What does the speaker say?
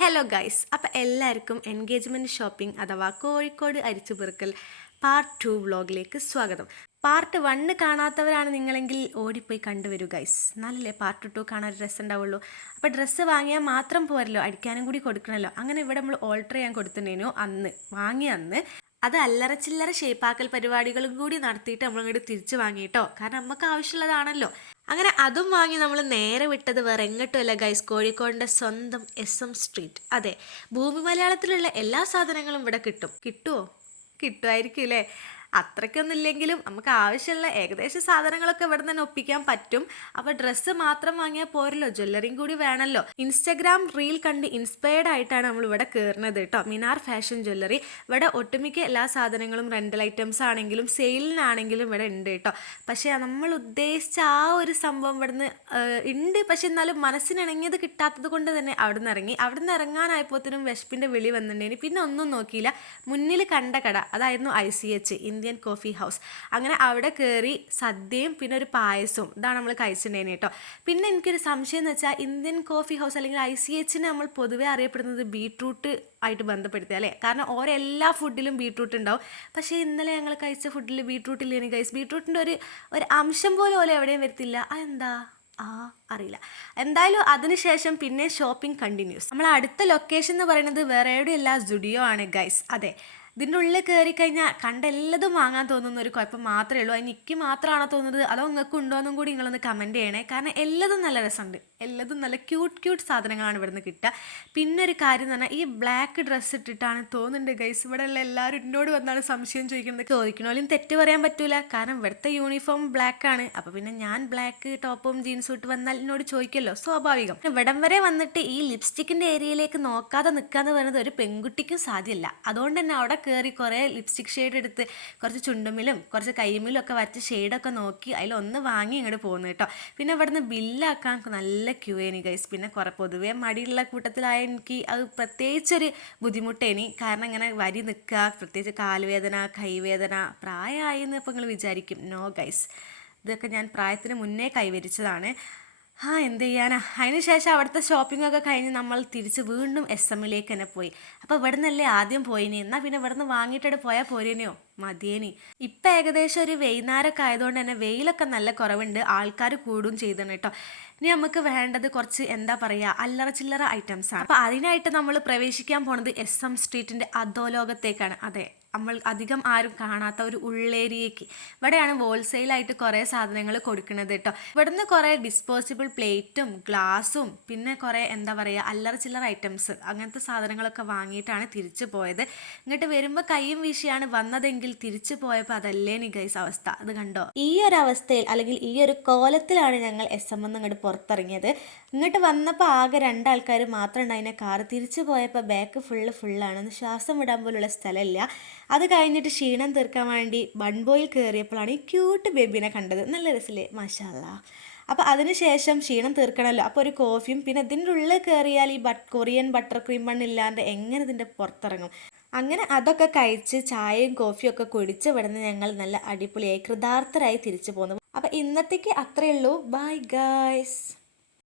Hello guys, അപ്പോൾ എല്ലാവർക്കും engagement shopping അഥവാ കോഴിക്കോട് അരിച്ചുപെറുക്കൽ പാർട്ട് 2 വ്ളോഗിലേക്ക് സ്വാഗതം. പാർട്ട് 1 കാണാത്തവരാണ് നിങ്ങളെങ്കിൽ ഓടിപ്പോയി കണ്ടുവരൂ ഗൈസ്. നല്ലല്ലേ പാർട്ട് 2 കാണാൻ ഒരു രസം ഉണ്ടാവുള്ളൂ. അപ്പോൾ ഡ്രസ്സ് വാങ്ങിയാൽ മാത്രം പോരല്ലോ, അടിക്കാനും കൂടി കൊടുക്കണമല്ലോ. അങ്ങനെ ഇവിടെ നമ്മൾ ഓൾട്ടർ ചെയ്യാൻ കൊടുത്തിട്ടുണ്ടേനു അന്ന് അത് അല്ലറ ചില്ലറ ഷേപ്പാക്കൽ പരിപാടികളും കൂടി നടത്തിയിട്ട് നമ്മളിങ്ങോട്ട് തിരിച്ചു വാങ്ങിയിട്ടോ, കാരണം നമുക്ക് ആവശ്യമുള്ളതാണല്ലോ. അങ്ങനെ അതും വാങ്ങി നമ്മൾ നേരെ വിട്ടത് വേറെ എങ്ങോട്ടുമല്ല ഗൈസ്, കോഴിക്കോടിൻ്റെ സ്വന്തം SM സ്ട്രീറ്റ്. അതെ, ഭൂമി മലയാളത്തിലുള്ള എല്ലാ സാധനങ്ങളും ഇവിടെ കിട്ടുമോ? കിട്ടുമായിരിക്കും അല്ലേ? അത്രയ്ക്കൊന്നും ഇല്ലെങ്കിലും നമുക്ക് ആവശ്യമുള്ള ഏകദേശം സാധനങ്ങളൊക്കെ ഇവിടെ തന്നെ ഒപ്പിക്കാൻ പറ്റും. അപ്പോൾ ഡ്രസ്സ് മാത്രം വാങ്ങിയാൽ പോരല്ലോ, ജ്വല്ലറിയും കൂടി വേണമല്ലോ. ഇൻസ്റ്റഗ്രാം റീൽ കണ്ട് ഇൻസ്പയർഡ് ആയിട്ടാണ് നമ്മൾ ഇവിടെ കയറുന്നത് കേട്ടോ. Minar fashion jewellery. ഇവിടെ ഒട്ടുമിക്ക എല്ലാ സാധനങ്ങളും റെൻ്റൽ ഐറ്റംസ് ആണെങ്കിലും സെയിലിനാണെങ്കിലും ഇവിടെ ഉണ്ട് കേട്ടോ. പക്ഷേ നമ്മൾ ഉദ്ദേശിച്ച ആ ഒരു സംഭവം ഇവിടുന്ന് ഉണ്ട്. പക്ഷെ എന്നാലും മനസ്സിനിണങ്ങിയത് കിട്ടാത്തത് കൊണ്ട് തന്നെ അവിടെ നിന്ന് ഇറങ്ങാനായപ്പോഴത്തേനും വിശപ്പിൻ്റെ വിളി വന്നിട്ടുണ്ടെങ്കിൽ പിന്നെ ഒന്നും നോക്കിയില്ല. മുന്നിൽ കണ്ട കട അതായിരുന്നു ICH, ഇന്ത്യൻ കോഫി ഹൗസ്. അങ്ങനെ അവിടെ കയറി സദ്യയും പിന്നെ ഒരു പായസവും ഇതാണ് നമ്മൾ കഴിച്ചിട്ടുണ്ടേനെ കേട്ടോ. പിന്നെ എനിക്കൊരു സംശയം എന്ന് വെച്ചാൽ, ഇന്ത്യൻ കോഫി ഹൗസ് അല്ലെങ്കിൽ ICH നമ്മൾ പൊതുവെ അറിയപ്പെടുന്നത് ബീട്രൂട്ട് ആയിട്ട് ബന്ധപ്പെടുത്തുക അല്ലേ? കാരണം ഓരെല്ലാ ഫുഡിലും ബീട്രൂട്ട് ഉണ്ടാവും. പക്ഷേ ഇന്നലെ ഞങ്ങൾ കഴിച്ച ഫുഡിൽ ബീട്രൂട്ട് ഇല്ലേനി ഗൈസ്. ബീട്രൂട്ടിൻ്റെ ഒരു അംശം പോലും ഓലെ എവിടെയും വരത്തില്ല. അതെന്താ അറിയില്ല. എന്തായാലും അതിനുശേഷം പിന്നെ ഷോപ്പിംഗ് കണ്ടിന്യൂസ്. നമ്മൾ അടുത്ത ലൊക്കേഷൻ എന്ന് പറയുന്നത് വേറെ എവിടെയല്ല, സ്റ്റുഡിയോ ആണ് ഗൈസ്. അതെ, ഇതിൻ്റെ ഉള്ളിൽ കയറി കഴിഞ്ഞാൽ കണ്ട എല്ലാതും വാങ്ങാൻ തോന്നുന്ന ഒരു കുഴപ്പം മാത്രമേ ഉള്ളൂ. അതിന് എനിക്ക് മാത്രമാണോ തോന്നുന്നത് അതോ നിങ്ങൾക്ക് ഉണ്ടോയെന്നും കൂടി നിങ്ങളൊന്ന് കമൻറ്റ് ചെയ്യണേ. കാരണം എല്ലാതും നല്ല രസമുണ്ട്, എല്ലാതും നല്ല ക്യൂട്ട് സാധനങ്ങളാണ് ഇവിടുന്ന് കിട്ടുക. പിന്നെ ഒരു കാര്യം എന്ന് പറഞ്ഞാൽ, ഈ ബ്ലാക്ക് ഡ്രസ്സ് ഇട്ടിട്ടാണ് തോന്നുന്നുണ്ട് ഗൈസ് ഇവിടെ ഉള്ള എല്ലാവരും എന്നോട് വന്നാണ് സംശയം ചോദിക്കുന്നത്. ചോദിക്കണോലും തെറ്റ് പറയാൻ പറ്റൂല, കാരണം ഇവിടുത്തെ യൂണിഫോം ബ്ലാക്ക് ആണ്. അപ്പോൾ പിന്നെ ഞാൻ ബ്ലാക്ക് ടോപ്പും ജീൻസും ഇട്ട് വന്നാൽ എന്നോട് ചോദിക്കല്ലോ, സ്വാഭാവികം. ഇവിടം വരെ വന്നിട്ട് ഈ ലിപ്സ്റ്റിക്കിൻ്റെ ഏരിയയിലേക്ക് നോക്കാതെ നിൽക്കാന്ന് പറയുന്നത് ഒരു പെൺകുട്ടിക്കും സാധ്യമല്ല. അതുകൊണ്ട് തന്നെ അവിടെ കയറി കുറേ ലിപ്സ്റ്റിക് ഷെയ്ഡ് എടുത്ത് കുറച്ച് ചുണ്ടുമിലും കുറച്ച് കൈമിലും ഒക്കെ വരച്ച് ഷെയ്ഡൊക്കെ നോക്കി അതിലൊന്ന് വാങ്ങി ഇങ്ങോട്ട് പോകുന്നു കേട്ടോ. പിന്നെ ഇവിടുന്ന് ബില്ലാക്കാൻ നല്ല ക്യൂ ഏനി ഗൈസ്. പിന്നെ പൊതുവേ മടിയുള്ള കൂട്ടത്തിലായ എനിക്ക് അത് പ്രത്യേകിച്ചൊരു ബുദ്ധിമുട്ടേനി. കാരണം ഇങ്ങനെ വരി നിൽക്കുക, പ്രത്യേകിച്ച് കാൽവേദന കൈവേദന. പ്രായമായി എന്ന് ഇപ്പോൾ നിങ്ങൾ വിചാരിക്കും. നോ ഗൈസ്, ഇതൊക്കെ ഞാൻ പ്രായത്തിന് മുന്നേ കൈവരിച്ചതാണ്. എന്ത് ചെയ്യാനാ. അതിന് ശേഷം അവിടുത്തെ ഷോപ്പിങ്ങൊക്കെ കഴിഞ്ഞ് നമ്മൾ തിരിച്ച് വീണ്ടും SM തന്നെ പോയി. അപ്പോൾ ഇവിടെ നിന്നല്ലേ ആദ്യം പോയിനി, എന്നാൽ പിന്നെ ഇവിടെ നിന്ന് വാങ്ങിയിട്ടിട്ട് പോയാൽ പോരേനെയോ, മതിയേനി. ഇപ്പം ഏകദേശം ഒരു വൈകുന്നേരമൊക്കെ ആയതുകൊണ്ട് തന്നെ വെയിലൊക്കെ നല്ല കുറവുണ്ട്, ആൾക്കാർ കൂടും ചെയ്തണം കേട്ടോ. ഇനി നമുക്ക് വേണ്ടത് കുറച്ച് എന്താ പറയുക, അല്ലറ ചില്ലറ ഐറ്റംസാണ്. അപ്പോൾ അതിനായിട്ട് നമ്മൾ പ്രവേശിക്കാൻ പോണത് SM സ്ട്രീറ്റിൻ്റെ അധോലോകത്തേക്കാണ്. അതെ, നമ്മൾ അധികം ആരും കാണാത്ത ഒരു ഉള്ളേരിയയ്ക്ക്. ഇവിടെയാണ് ഹോൾസെയിലായിട്ട് കുറേ സാധനങ്ങൾ കൊടുക്കുന്നത് കേട്ടോ. ഇവിടുന്ന് കുറേ ഡിസ്പോസിബിൾ പ്ലേറ്റും ഗ്ലാസും പിന്നെ കുറേ എന്താ പറയുക അല്ലറ ചില്ലറ ഐറ്റംസ് അങ്ങനത്തെ സാധനങ്ങളൊക്കെ വാങ്ങിയിട്ടാണ് തിരിച്ചു പോയത്. ഇങ്ങോട്ട് വരുമ്പോൾ കയ്യും വീശിയാണ് വന്നതെങ്കിൽ തിരിച്ചു പോയപ്പോൾ അതല്ലേനി ഗൈസ് അവസ്ഥ. അത് കണ്ടോ? ഈ ഒരു അവസ്ഥയിൽ അല്ലെങ്കിൽ ഈ ഒരു കോലത്തിലാണ് ഞങ്ങൾ SM ഇങ്ങോട്ട് പുറത്തിറങ്ങിയത്. ഇങ്ങോട്ട് വന്നപ്പോൾ ആകെ 2 ആൾക്കാർ മാത്രം ഉണ്ടായിന് കാറ്. തിരിച്ചു പോയപ്പോൾ ബാക്ക് ഫുള്ളാണ്, ശ്വാസം വിടാൻ പോലുള്ള സ്ഥലമില്ല. അത് കഴിഞ്ഞിട്ട് ക്ഷീണം തീർക്കാൻ വേണ്ടി ബൺബോയിൽ കയറിയപ്പോഴാണ് ഈ ക്യൂട്ട് ബേബിനെ കണ്ടത്. നല്ല രസമില്ലേ, മാഷാ അല്ലാ. അപ്പോൾ അതിനുശേഷം ക്ഷീണം തീർക്കണമല്ലോ, അപ്പോൾ ഒരു കോഫിയും. പിന്നെ ഇതിൻ്റെ ഉള്ളിൽ കയറിയാൽ ഈ കൊറിയൻ ബട്ടർ ക്രീം ബണ്ണില്ലാണ്ട് എങ്ങനെ ഇതിൻ്റെ പുറത്തിറങ്ങും. അങ്ങനെ അതൊക്കെ കഴിച്ച് ചായയും കോഫിയും ഒക്കെ കുടിച്ച് ഇവിടുന്ന് ഞങ്ങൾ നല്ല അടിപൊളിയായി കൃതാർത്ഥരായി തിരിച്ചു പോന്നു. അപ്പോൾ ഇന്നത്തേക്ക് അത്രയേ ഉള്ളൂ. Bye guys.